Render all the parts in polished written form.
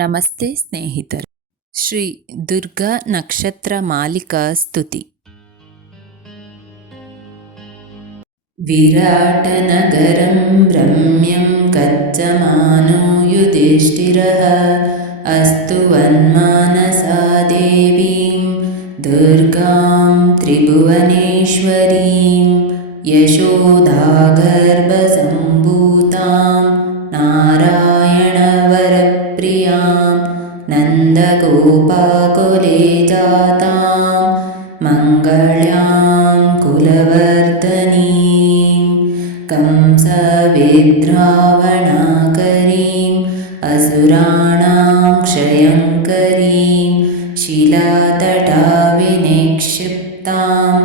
ನಮಸ್ತೆ ಸ್ನೇಹಿತರೆ. ಶ್ರೀ ದುರ್ಗಾ ನಕ್ಷತ್ರ ಮಾಲಿಕಾ ಸ್ತುತಿ. ವಿರಾಟನಗರಂ ರಮ್ಯಂ ಕಚ್ಚಮಾನೋ ಯುಧಿಷ್ಠಿರಃ ಅಸ್ತು ವನ್ಮಾನಸಾ ದೇವೀಂ ದುರ್ಗಾಂ ತ್ರಿಭುವನೇಶ್ವರೀಂ ಯಶೋಧಾಗರ್ಭಸಂಭೂತಾಂ ನಾರಾಯಣವರಪ್ರಿಯಾಂ ನಂದಗೋಪಾಕುಲೆ ಜಾತಾಂ ಮಂಗಳ್ಯಾಂ ಕುಲವರ್ಧನೀಂ ಕಂಸವಿದ್ರಾವಣಾಕರೀಂ ಅಸುರಾಣಾಂ ಕ್ಷಯಂಕರೀಂ ಶಿಲಾತಟಾವಿನಿಕ್ಷಿಪ್ತಾಂ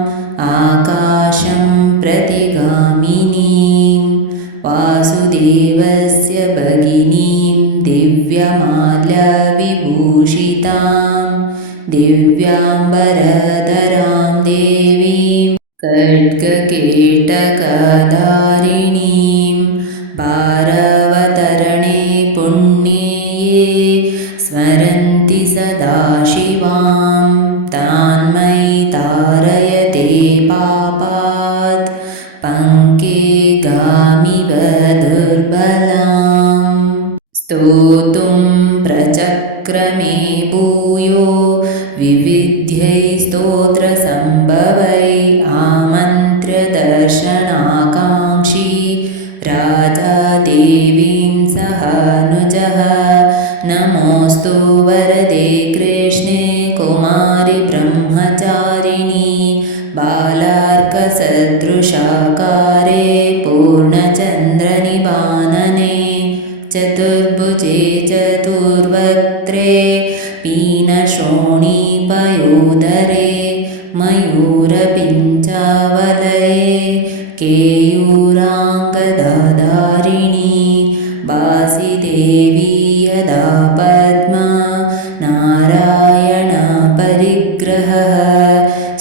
ಆಕಾಶಂ प्रतिगामिनीं वासुदेवस्य भगिनीं दिव्यमाल्याविभूषितां दिव्याम्बरधरां देवीं खड्गकेटकधारिणीं भारवतरणे पुण्ये ये स्मरन्ति सदा शिवां तान्मयि तारयते पापात् पङ्के गामिव दुर्बलां स्तोतुं प्रचक्रमे भूयो विविध्यैः स्तोत्रसम्भवै आमन्त्र्य दर्शनाकाङ्क्षी राजा देवीं सहानुजः नमोऽस्तु वरदे कृष्णे कुमारि ब्रह्मचारिणि बालार्कसदृशाकारे पूर्णचन्द्रनिभानने चतुर्भुजे चतुर्वक्त्रे पीनश्रोणीपयोदरे मयूरपिञ्चावलये केयूराङ्गदाधारिणी वासिदेवी यदा पद्मा नारायणपरिग्रहः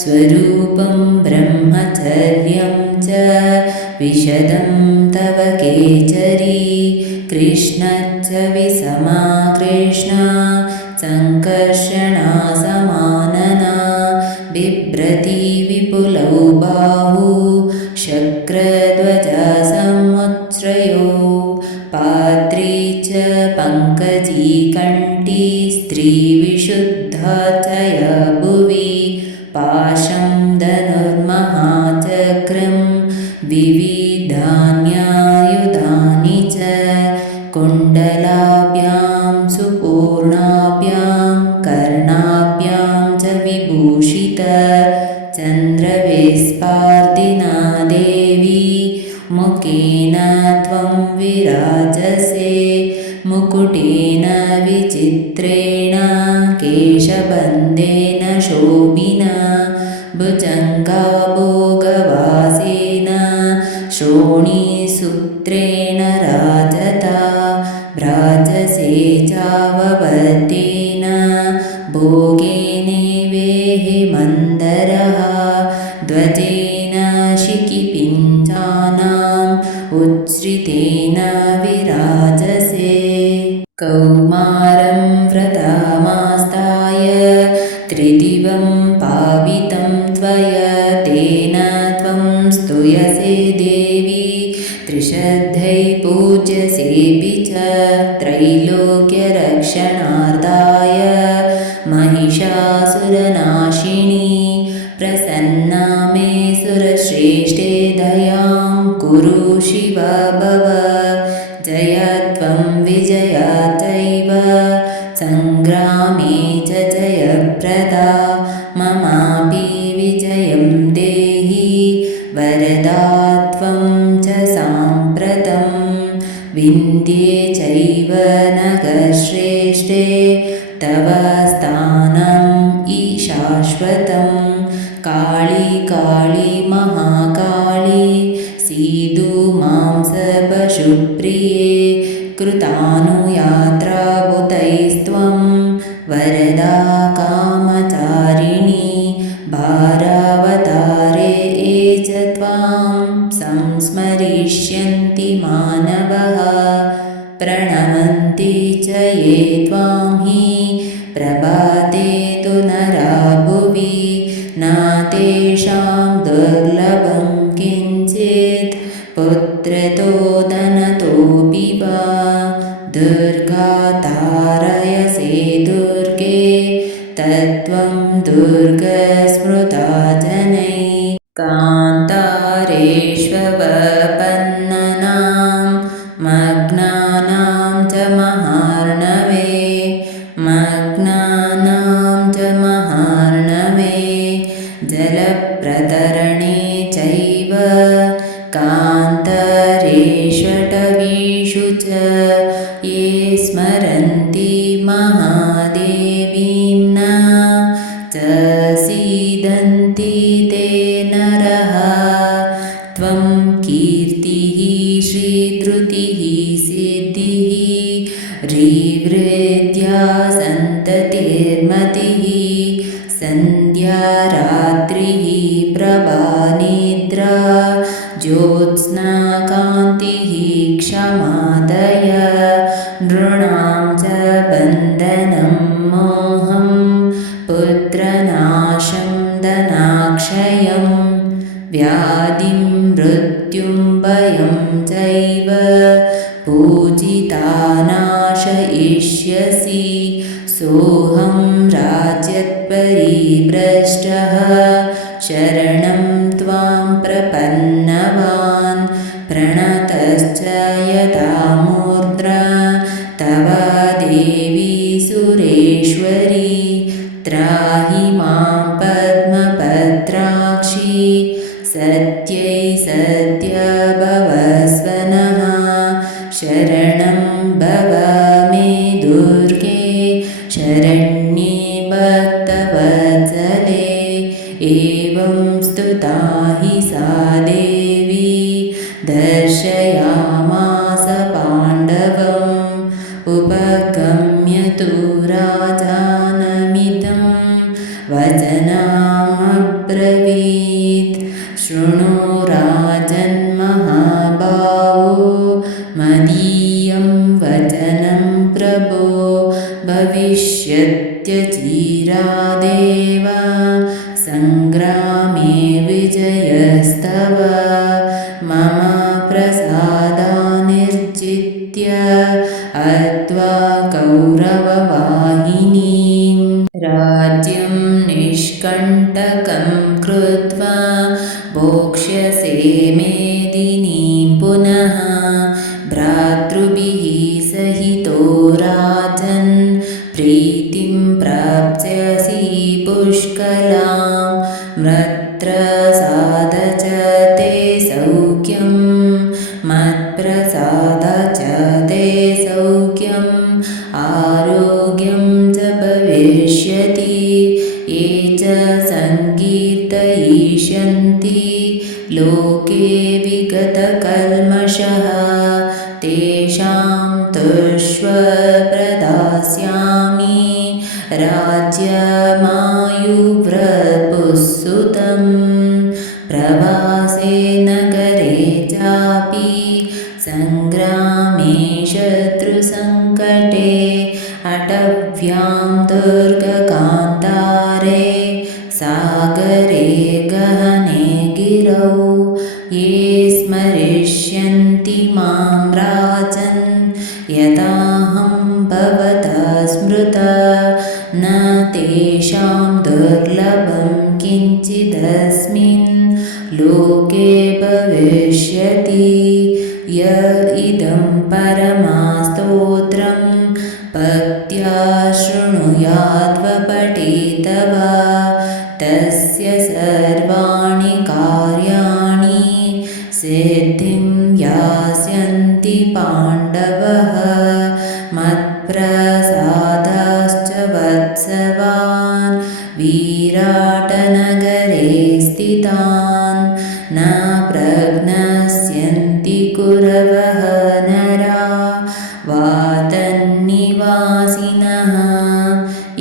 स्वरूपं ब्रह्मचर्यं च विशदं तव केचरी कृष्णच्च विषमा कृष्णा सङ्कर्षणा समानना बिभ्रति विपुलौ बाहु शक्रध्वजा समुच्छ्रयो पात्री च पङ्कजी कण्ठी स्त्रीविशुद्धा च या भुवि पाशं धनुर्महाचक्रं विविधान्यायुधानि च कुण्डलाभ्यां सुपूर्णाभ्यां कर्णाभ्यां च विभूषिता चन्द्रवेस्पार्दिना देवी मुखेन त्वं विराजसे मुकुटेन विचित्रेण केशबन्धेन शोभिना भुजङ्गाभोगवासेन श्रोणीसूत्रेण राजता भ्राजसे चावबद्धेन भोगेनेवेः मन्दरः ध्वजेन शिखिपिञ्चानाम् उच्छ्रितेन विराजसे कौमारं व्रतमास्ताय त्रिदिवं पावितं त्वया तेन त्वं स्तूयसे देवी त्रिशद्धै पूज्यसेऽपि च त्रैलोक्यरक्षणार्थाय महिषासुरनाशिनी प्रसन्ना मे सुरश्रेष्ठे दयां कुरु शिव भव जय त्वं विजया चैव सङ्ग्रामे च जयप्रदा ममापि विजयं देहि वरदा त्वं च साम्प्रतं विन्ध्ये चैव नगरश्रेष्ठे तव स्थानम् ईशाश्वतं काळी काळी महाकाळी सीदु मांसपशुप्रिये कृतानुयात्राभूतैस्त्वं वरदा कामचारिणी भारावतारे ये च त्वां संस्मरिष्यन्ति मानवः प्रणमन्ति च ये त्वां हि प्रभाते तु नरा भुवि न तेषां दुर्लभं किञ्चित् पुत्रतो धनतोऽपि वा दुर्गा तारयसे दुर्गे तत्त्वं दुर्गस्मृता जनैः कान्तारेष्वपन्ननां मग्नानां च महार्णवे जलप्रतरणे चैव कान्तरेष्वटवीषु च ये स्मरन्ति महादेवीं न च सीदन्ति ते नरः त्वं कीर्तिः श्रीधृतिः सिद्धिः ह्रीवृद्ध्या सन्ततिर्मतिः सन्ध्या रात्रिः प्रभानिद्रा ज्योत्स्ना कान्तिः क्षमादय नृणां च बन्धनं मोहं पुत्रनाशं धनाक्षयं व्याधिं मृत्युं भयं चैव पूजिता नाशयिष्यसि सोऽहं राज्यत्परिभ्रष्टः शरणं त्वां प्रपन्नवान् प्रणतश्च यदा मूर्ध्ना तव देवी सुरेश्वरी त्राहि मां पद्मपत्राक्षी सत्यै सत्यभवस्वनः शरणं भव मे दुर्गे शरण्ये भक्तवत्सले एवं स्तुता हि सा देवी दर्शयामास पाण्डवम् उपगम्य तु राजानमिदं वचनमब्रवीत् शृणु राजन्महाबाहो मदीयं वचनं प्रभो भविष्यत्यचिरादेव सङ्ग्रामे विजयस्तव मम प्रसादान्निर्जित्य हत्वा कौरववाहिनीं राज्यं निष्कण्टकं कृत्वा भोक्ष्यसे मेदिनीं पुनः भ्रातृभिः सहितो राजन् प्रीतिं प्राप्स्यसि पुष्कलां मत्प्रसाद च ते सौख्यं मत्प्रसाद च ते सौख्यम् आरोग्यं च भविष्यति ये च सङ्कीर्तयिष्यन्ति लोके विगतकल्मषः तेषां तुष्व प्रदास्यामि राज्यमायुव्रपुःसुतं प्रवासे नगरे चापि सङ्ग्रामे शत्रुसङ्कटे अटव्यां दुर्गकान्तारे सागरे गहने गिरौ ये स्मरिष्यन्ति मां राजन् यदाहं भवता स्मृता न तेषां दुर्लभं किञ्चिदस्मिन् लोके भविष्यति य इदं परमास्तोत्रं भक्त्या शृणुयाद्वपठेत वा तस्य सर्वाणि कार्याणि सिद्धिं यास्यन्ति पाण्डवः मत्प्रसादाश्च वत्सवान् विराटनगरे स्थितान् न प्रघ्नस्यन्ति कुरवः नरा वातन्निवासिनः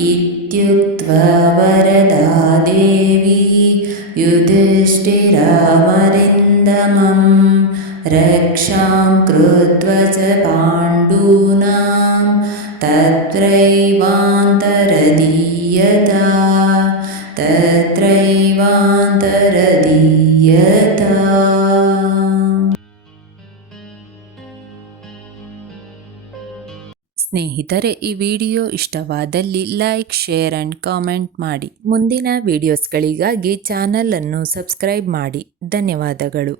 इत्युक्त्वा वरदा देवी युधिष्ठिरमरिन्दमं रक्षां कृत्वा च पाण्डूनां तत्रैवान्तरदीयता तत्रैवान्तरदीयता। ಸ್ನೇಹಿತರೆ, ಈ ವಿಡಿಯೋ ಇಷ್ಟವಾದಲ್ಲಿ ಲೈಕ್, ಶೇರ್ ಆ್ಯಂಡ್ ಕಾಮೆಂಟ್ ಮಾಡಿ. ಮುಂದಿನ ವಿಡಿಯೋಸ್ಗಳಿಗಾಗಿ ಚಾನಲನ್ನು ಸಬ್ಸ್ಕ್ರೈಬ್ ಮಾಡಿ. ಧನ್ಯವಾದಗಳು.